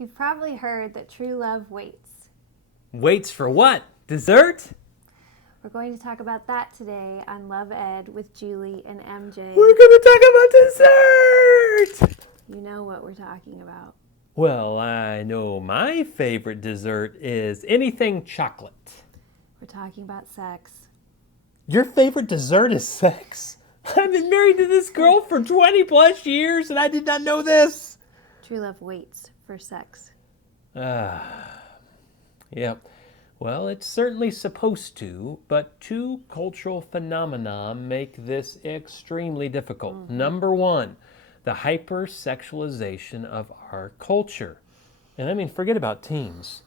You've probably heard that true love waits. Waits for what? Dessert? We're going to talk about that today on Love Ed with Julie and MJ. We're going to talk about dessert! You know what we're talking about. Well, I know my favorite dessert is anything chocolate. We're talking about sex. Your favorite dessert is sex? I've been married to this girl for 20 plus years and I did not know this. True love waits for sex. Yep. Well, it's certainly supposed to, but two cultural phenomena make this extremely difficult. Number one, the hyper-sexualization of our culture. And I mean, forget about teens.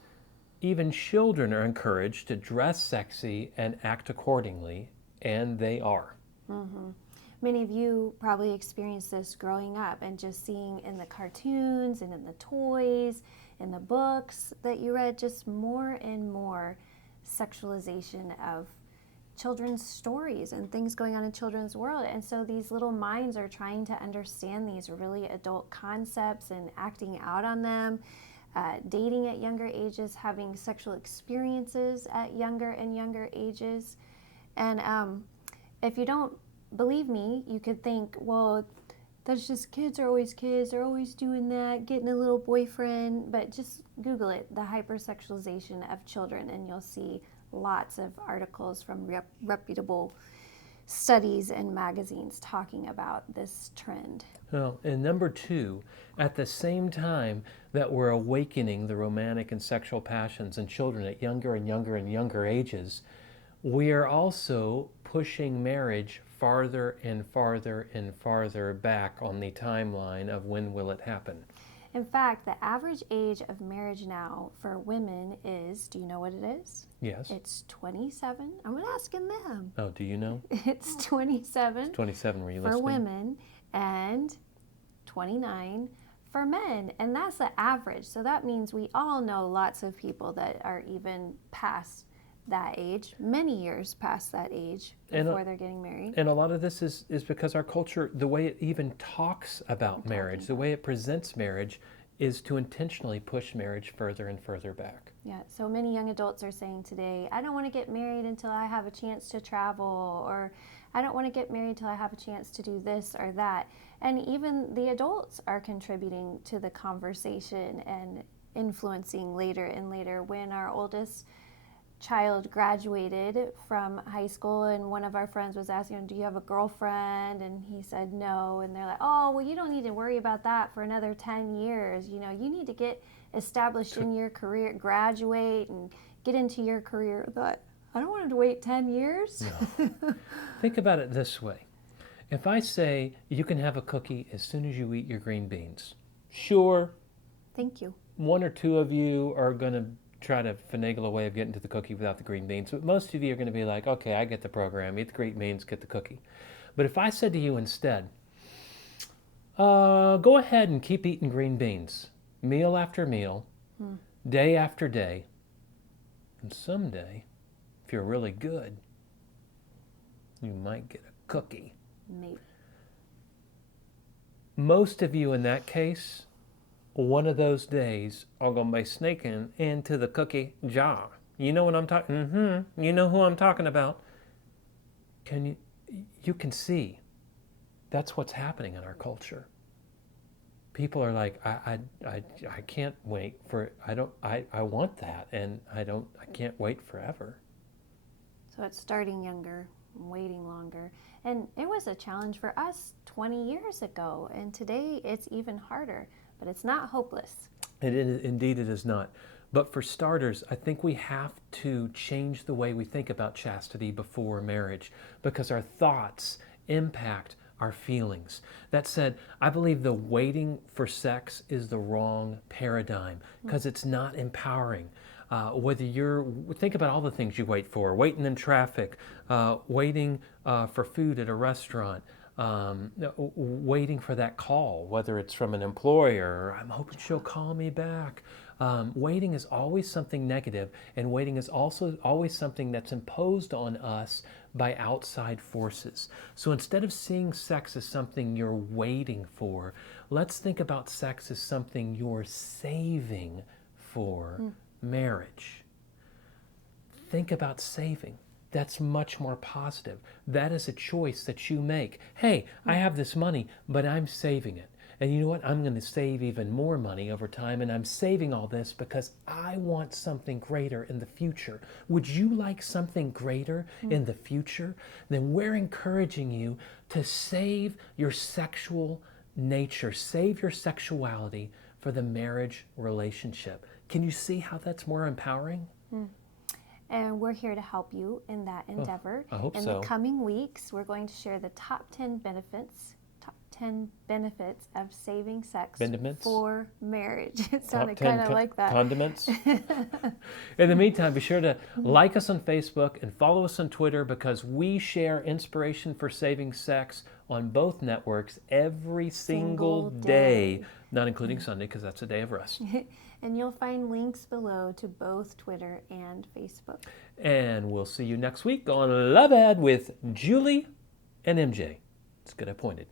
Even children are encouraged to dress sexy and act accordingly, and they are. Many of you probably experienced this growing up and just seeing in the cartoons and in the toys, in the books that you read, just more and more sexualization of children's stories and things going on in children's world. And so these little minds are trying to understand these really adult concepts and acting out on them, dating at younger ages, having sexual experiences at younger and younger ages. And if you don't believe me, you could think, well, that's just kids are always kids. They're always doing that, getting a little boyfriend. But just Google it, the hypersexualization of children, and you'll see lots of articles from reputable studies and magazines talking about this trend. Well, and number two, at the same time that we're awakening the romantic and sexual passions in children at younger and younger and younger ages, we are also pushing marriage farther and farther and farther back on the timeline of when will it happen. In fact, the average age of marriage now for women is, do you know what it is? Yes. It's 27. I'm asking them. Oh, do you know? It's 27. 27, were you for listening? women and 29 for men. And that's the average. So that means we all know lots of people that are even past that age, many years past that age before they're getting married. And a lot of this is because our culture, the way it even talks about marriage, the way it presents marriage, is to intentionally push marriage further and further back. Yeah, so many young adults are saying today, I don't want to get married until I have a chance to travel, or I don't want to get married until I have a chance to do this or that. And even the adults are contributing to the conversation and influencing later and later. When our oldest child graduated from high school and one of our friends was asking him, do you have a girlfriend? And he said no. And they're like, oh, well, you don't need to worry about that for another 10 years. You know, you need to get established in your career, graduate and get into your career. I thought, I don't want him to wait 10 years. No. Think about it this way. If I say you can have a cookie as soon as you eat your green beans, sure. Thank you. One or two of you are going to try to finagle a way of getting to the cookie without the green beans. But most of you are going to be like, okay, I get the program. Eat the green beans, get the cookie. But if I said to you instead, go ahead and keep eating green beans, meal after meal, day after day, and someday, if you're really good, you might get a cookie. Maybe. Most of you in that case, one of those days are going to be sneaking into the cookie jar. You know what I'm talking? You know who I'm talking about. You can see that's what's happening in our culture. People are like, I can't wait for, I want that, and I can't wait forever. So it's starting younger, waiting longer. And it was a challenge for us 20 years ago, and today it's even harder. But it's not hopeless. Indeed it is not. But for starters, I think we have to change the way we think about chastity before marriage, because our thoughts impact our feelings. That said, I believe the waiting for sex is the wrong paradigm, because it's not empowering. Think about all the things you wait for: waiting in traffic, waiting for food at a restaurant, waiting for that call, whether it's from an employer, or I'm hoping she'll call me back. Waiting is always something negative, and waiting is also always something that's imposed on us by outside forces. So instead of seeing sex as something you're waiting for, let's think about sex as something you're saving for marriage. Think about saving. That's much more positive. That is a choice that you make. Hey, I have this money, but I'm saving it. And you know what? I'm going to save even more money over time, and I'm saving all this because I want something greater in the future. Would you like something greater in the future? Then we're encouraging you to save your sexual nature, save your sexuality for the marriage relationship. Can you see how that's more empowering? And we're here to help you in that endeavor. I hope in so. the coming weeks, we're going to share the top 10 benefits of saving sex for marriage. It sounded kind of like that. Condiments. In the meantime, be sure to like us on Facebook and follow us on Twitter, because we share inspiration for saving sex on both networks every single day, not including Sunday, because that's a day of rest. And you'll find links below to both Twitter and Facebook. And we'll see you next week on Love Ad with Julie and MJ. It's good I pointed.